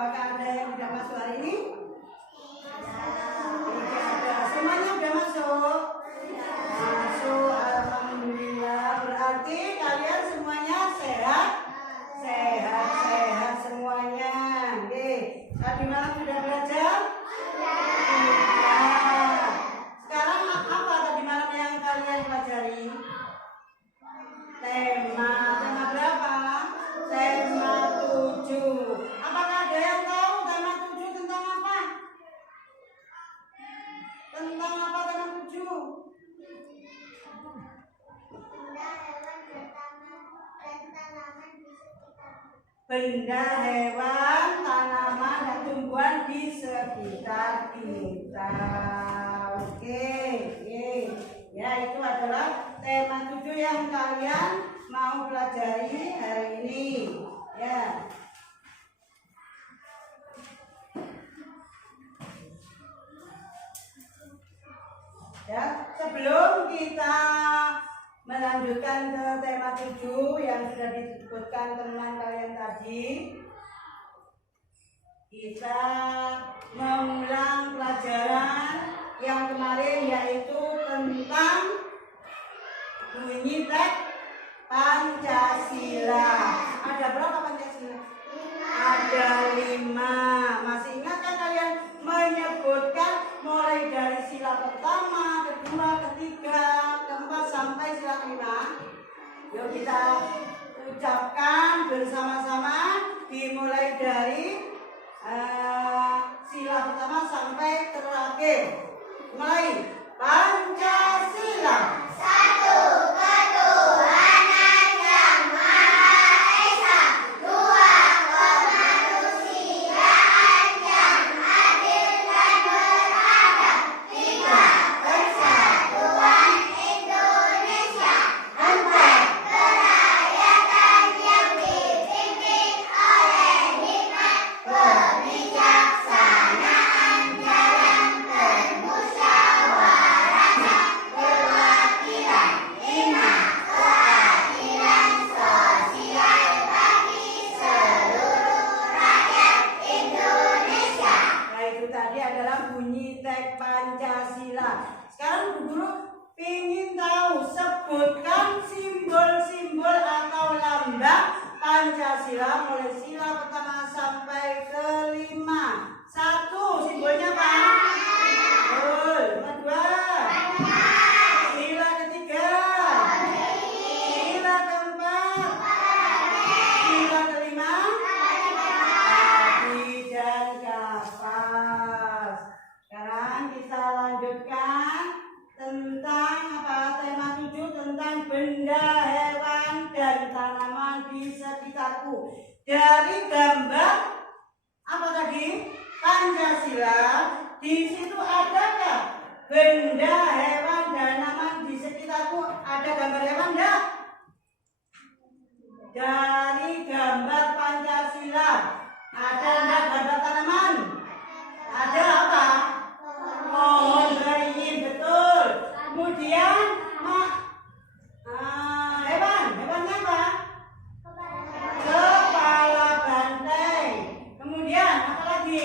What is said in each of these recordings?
Apakah ada yang tidak masuk hari ini? Tidak ada. Semuanya sudah masuk? Masuk, alhamdulillah. Berarti kalian semuanya sehat? Sehat semuanya. Oke. Tadi malam sudah belajar? Sudah. Sekarang apa tadi malam yang kalian pelajari? Tema berapa? Tema 7. Apakah ada yang tahu tema 7 tentang apa? Tentang apa tema 7? Benda, hewan, tanaman, dan tumbuhan di sekitar kita. Oke. Ya, itu adalah tema 7 yang kalian mau pelajari hari ini. Ya. Ya, sebelum kita melanjutkan ke tema 7 yang sudah disebutkan teman kalian tadi, kita mengulang pelajaran yang kemarin, yaitu tentang bunyi teks Pancasila. Ada berapa Pancasila? Ada 5. Masih ingat kan kalian menyebutkan mulai dari sila pertama, kedua, ketiga, keempat sampai sila kelima? Yuk kita ucapkan bersama-sama, dimulai dari sila pertama sampai terakhir. Mulai. Pancasila. Satu ketuhanan yang Maha Esa, dua kemanusiaan yang adil dan beradab, tiga persatuan Indonesia, empat kerakyatan yang dipimpin oleh hikmat kebijaksanaan dalam bermusyawarah, perwakilan, lima keadilan sosial bagi seluruh rakyat Indonesia. Nah, itu tadi adalah bunyi teks Pancasila. Sekarang Bu Guru ingin tahu, sebutkan simbol-simbol atau lambang Pancasila mulai sila pertama sampai kelima. Satu, simbolnya apa? Betul. Kedua, sila ketiga, sila keempat, sila kelima, Hati dan kapas. Sekarang kita lanjutkan tentang apa? Tema 7 tentang benda, hewan, dan tanaman di sekitarku. Dari gambar apa tadi? Pancasila. Di situ adakah benda, hewan, dan tanaman di sekitarku? Ada gambar hewan enggak? Dari gambar Pancasila ada enggak gambar tanaman? Ada apa? Pohon beringin, betul. Kemudian hewannya apa? Kepala banteng. Kemudian apa lagi?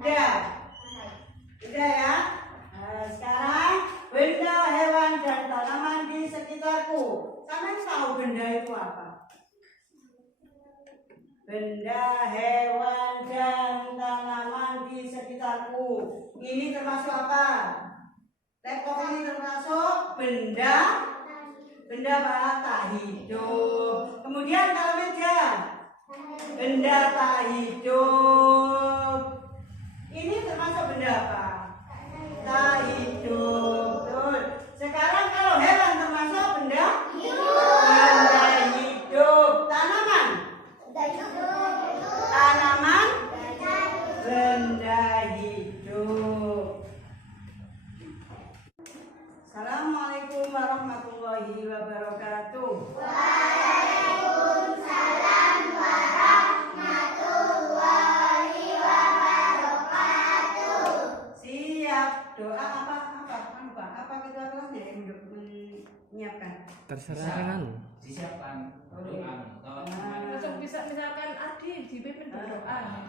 Udah ya. Sekarang benda, hewan, dan tanaman di sekitarku. Kalian tahu benda itu apa? Benda, hewan, dan tanaman di sekitarku. Ini termasuk apa? Laptop ini termasuk benda apa? Tak hidup. Kemudian kalau meja, benda tak hidup. Ini termasuk benda apa? Tak hidup. Betul. Sekarang kalau hewan termasuk benda? Benda hidup. Tanaman? Tanaman? Benda hidup. Assalamualaikum warahmatullahi wabarakatuh. Waalaikumsalam warahmatullahi wabarakatuh. Siap. Doa apa kita kelasnya yang menyiapkan? Terserah kan. Disiapkan doa. Langsung bisa misalkan Adi dipimpin berdoa.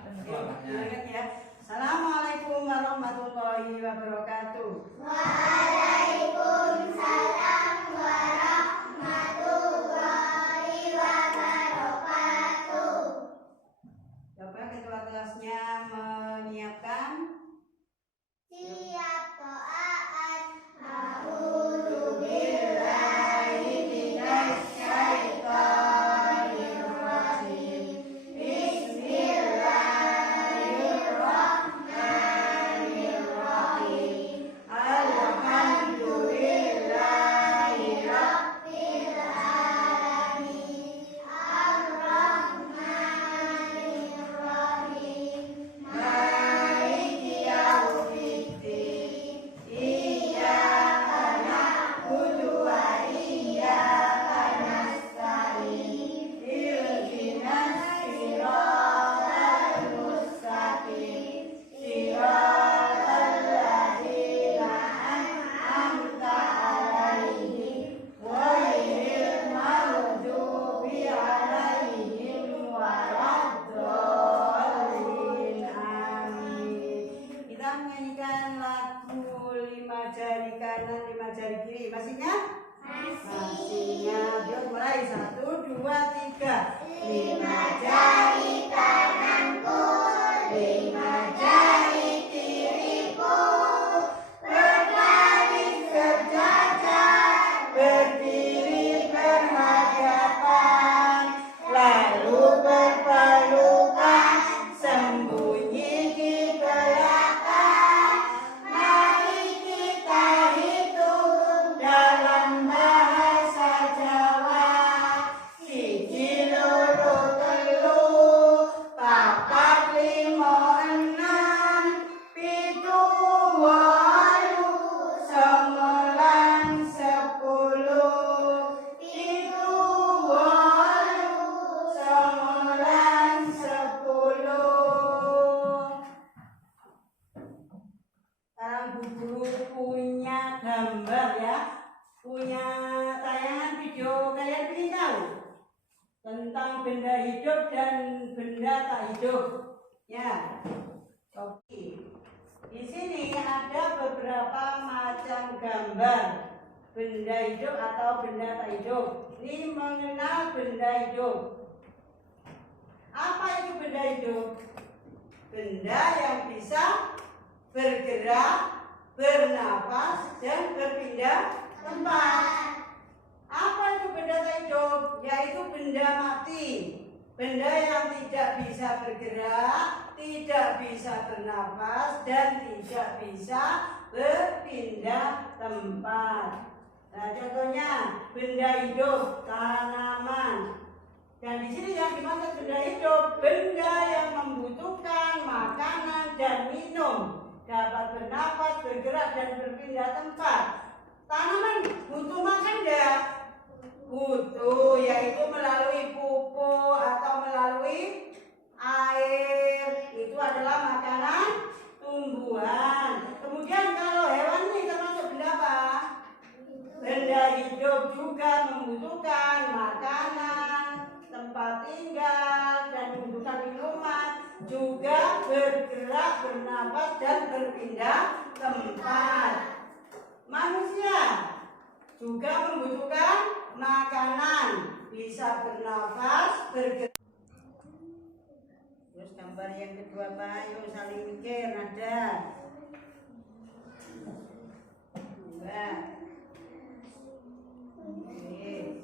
Ingat ya. Assalamualaikum warahmatullahi wabarakatuh. Waalaikumsalam warahmatullahi wabarakatuh. Coba ketua kelasnya menyiapkan. Siap doaan. A'udzu billahi minasyaitonir rajim. Bismillahirrahmanirrahim. Alhamdulillahi rabbil alamin. Ar-Rahmanir Rahim. Maliki yaumiddin. Iyyaka na'budu wa iyyaka nasta'in. Ihdinas siratal mustaqim. Siratal ladzina an'amta 'alaihim ghairil maghdubi 'alaihim waladdallin. Amin. Kita menyanyikan lagu 5 jari kanan 5 jari kiri. Masih ingat? Masih ingat. Yuk mulai 1, 2, 3. 5 jari kananku, 5 jari kiriku, berbaris sejajar, berdiri berhadapan, lalu berpelukan, sembunyi di belakang. Mari kita hitung dalam bahasa Jawa. Siji loro telu, papat limo enam, pitu wolu, songolan sepuluh, pitu wolu, songolan sepuluh. Sekarang Bu Guru punya gambar ya, punya tayangan video. Kalian ingin tahu tentang benda hidup dan benda tak hidup? Ya, oke. Di sini ada beberapa macam gambar benda hidup atau benda tak hidup. Ini mengenal benda hidup. Apa itu benda hidup? Benda yang bisa bergerak, bernapas, dan berpindah tempat. Apa itu benda tak hidup? Yaitu benda mati. Benda yang tidak bisa bergerak, tidak bisa bernapas, dan tidak bisa berpindah tempat. Nah, contohnya benda hidup, tanaman. Dan di sini yang dimaksud benda hidup, benda yang membutuhkan makanan dan minum, dapat bernapas, bergerak, dan berpindah tempat. Tanaman butuh makan enggak? Butuh, yaitu melalui pupuk atau melalui air. Itu adalah makanan tumbuhan. Kemudian kalau hewan ini termasuk benda apa? Benda hidup juga membutuhkan makanan, tempat tinggal, dan membutuhkan minuman, juga bergerak, bernapas, dan berpindah tempat. Manusia juga membutuhkan makanan, bisa bernapas, bergerak. Terus gambar yang kedua Pak, yuk saling mikir, ada. Dua. Oke.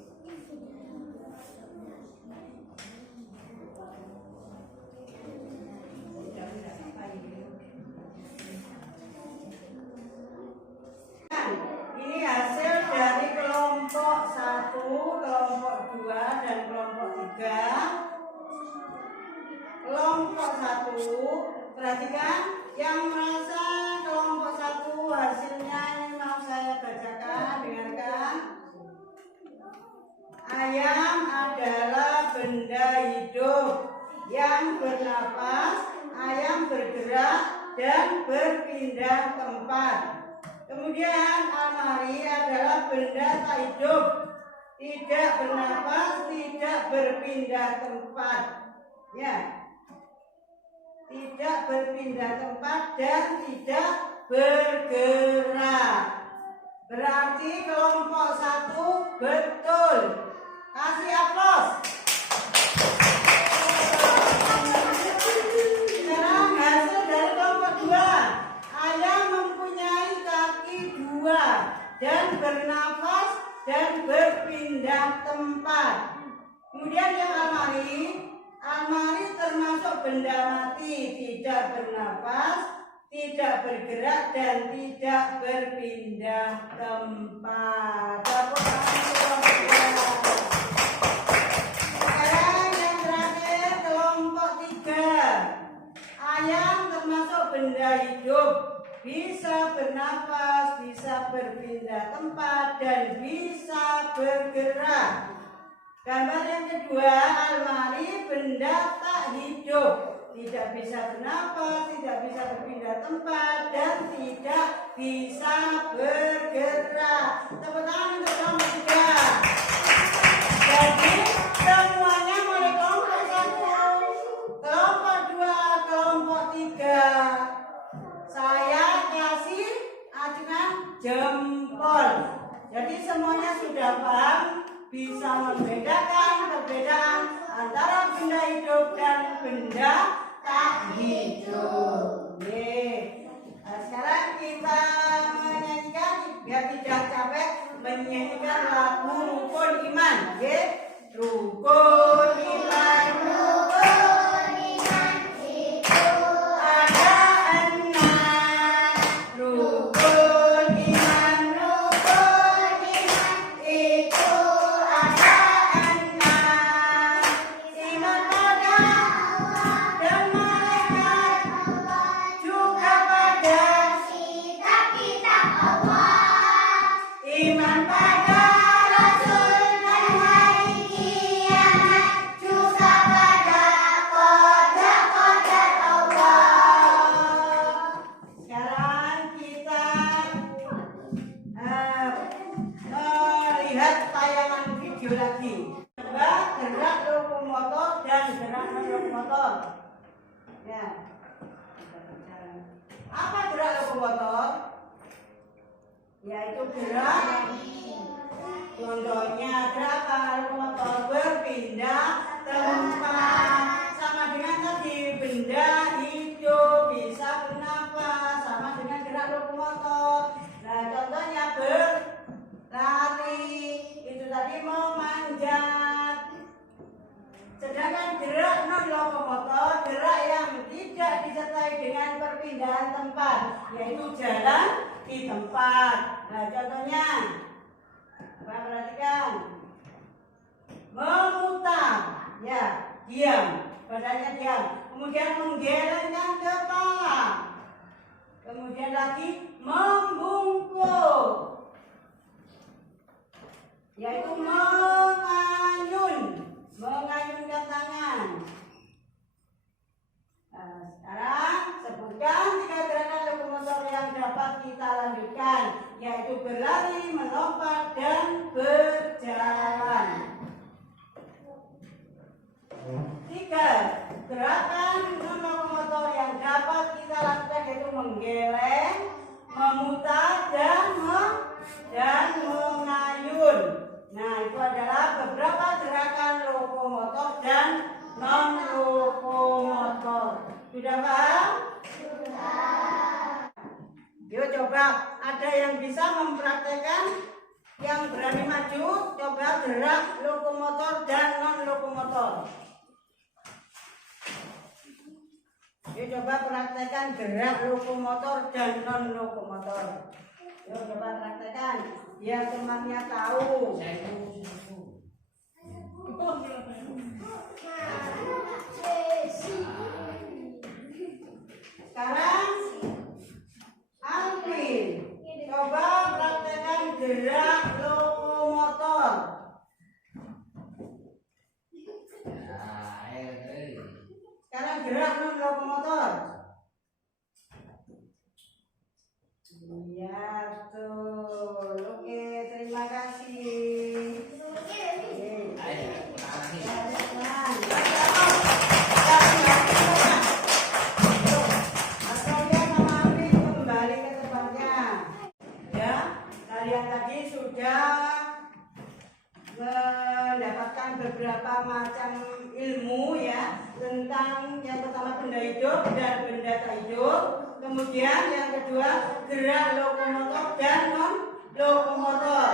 Ini hasil dari kelompok 1, kelompok 2, dan kelompok 3. Kelompok 1, perhatikan, yang merasa kelompok 1 hasilnya ini mau saya bacakan, dengarkan. Ayam adalah benda hidup yang bernapas, ayam bergerak dan berpindah tempat. Kemudian almari adalah benda tak hidup, tidak bernapas, tidak berpindah tempat. Ya. Tidak berpindah tempat dan tidak bergerak. Berarti kelompok 1 betul. Kasih aplaus. Sekarang hasil dari kelompok 2. Ayam mempunyai kaki 2 dan bernafas dan berpindah tempat. Kemudian yang almari termasuk benda mati, tidak bernafas, tidak bergerak dan tidak berpindah tempat. Sekarang yang terakhir kelompok 3. Ayam termasuk benda hidup, bisa bernafas, bisa berpindah tempat dan bisa bergerak. Gambar yang kedua, almari benda tak hidup, tidak bisa bernafas, tidak bisa berpindah tempat dan tidak bisa bergerak. Tepuk tangan untuk kelompok 3. Jadi semuanya mulai kelompok 1, kelompok 2, kelompok 3. Saya kasih ajukan jempol. Jadi semuanya sudah paham, bisa membedakan perbedaan antara benda hidup dan benda tak hidup. Nah, sekarang kita menyanyikan, biar tidak capek, menyanyikan lagu Rukun Iman. Rukun iman, rukun iman itu ada 6. Rukun iman, rukun iman itu ada 6. Iman pada Allah dan malaikat, juga pada kitab-kitab Allah. Iman pada Rasul dan hari kiamat, juga pada qadar-qadar Allah. Sekarang kita melihat tayangan video lagi. Coba gerak lokomotor dan gerak non-lokomotor. Ya. Apa gerak lokomotor? Yaitu gerak. Contohnya gerak lokomotor berpindah tempat. Sama dengan tadi benda hidup bisa bernafas, sama dengan gerak lokomotor. Nah, contohnya berlari, itu tadi memanjat. Sedangkan gerak non lokomotor, gerak yang tidak disertai dengan perpindahan tempat, yaitu jalan di tempat. Nah, contohnya, perhatikan, memutar, ya, diam, badannya diam, kemudian menggelengkan kepala, kemudian lagi membungkuk, yaitu mengayunkan tangan. Nah, sekarang sebutkan 3 gerakan lokomotor yang dapat kita lanjutkan, yaitu berlari, melompat, dan berjalan. 3 gerakan non-lokomotor yang dapat kita lakukan, yaitu menggeleng, memutar, dan mengayun. Nah, itu adalah beberapa gerakan lokomotor dan non-lokomotor. Sudah paham? Sudah. Yuk coba, ada yang bisa mempraktekkan? Yang berani maju, coba gerak lokomotor dan non-lokomotor. Yuk coba praktekkan gerak lokomotor dan non-lokomotor. Yuk coba praktekkan, biar temannya tahu. Sekarang Alvin, coba praktekkan gerak lokomotor. Sekarang gerak non lokomotor. Iya betul. Oke, terima kasih. Oke. tentang yang pertama benda hidup dan benda tak hidup. Kemudian yang kedua gerak lokomotor dan non lokomotor.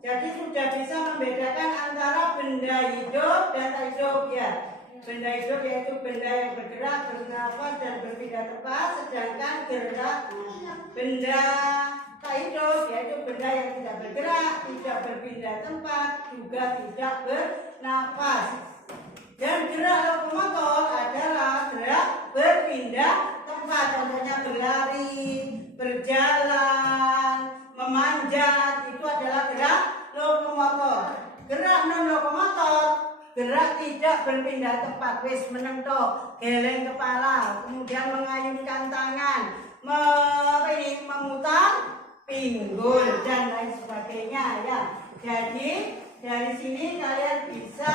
Jadi sudah bisa membedakan antara benda hidup dan tak hidup ya. Benda hidup yaitu benda yang bergerak, bernafas dan berpindah tempat, sedangkan gerak benda tak hidup yaitu benda yang tidak bergerak, tidak berpindah tempat, juga tidak bernafas. Dan gerak lokomotor adalah gerak berpindah tempat, contohnya berlari, berjalan, memanjat, itu adalah gerak lokomotor. Gerak non lokomotor, gerak tidak berpindah tempat, wis menentok, geleng kepala, kemudian mengayunkan tangan, memutar pinggul dan lain sebagainya ya. Jadi dari sini kalian bisa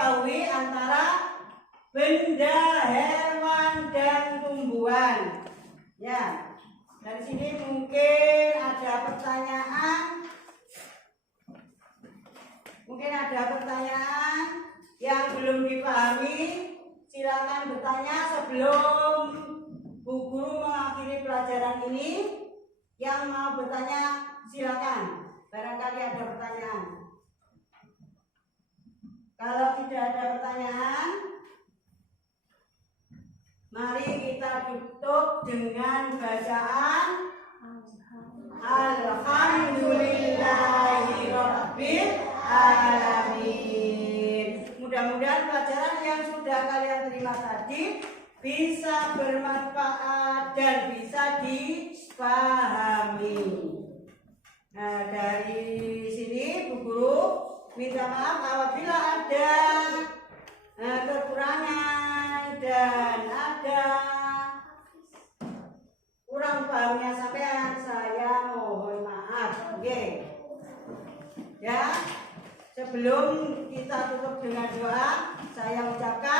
mengetahui antara benda, hewan dan tumbuhan. Ya. Dari sini mungkin ada pertanyaan. Mungkin ada pertanyaan yang belum dipahami. Silakan bertanya sebelum Bu Guru mengakhiri pelajaran ini. Yang mau bertanya silakan. Barangkali ada pertanyaan. Kalau tidak ada pertanyaan, mari kita tutup dengan bacaan Alhamdulillahirabbil alamin. Mudah-mudahan pelajaran yang sudah kalian terima tadi bisa bermanfaat dan bisa dipahami. Nah, dari sini Bu Guru minta maaf apabila ada kekurangan dan ada kurang pahamnya sampean, saya mohon maaf. Oke. Ya. Sebelum kita tutup dengan doa, saya ucapkan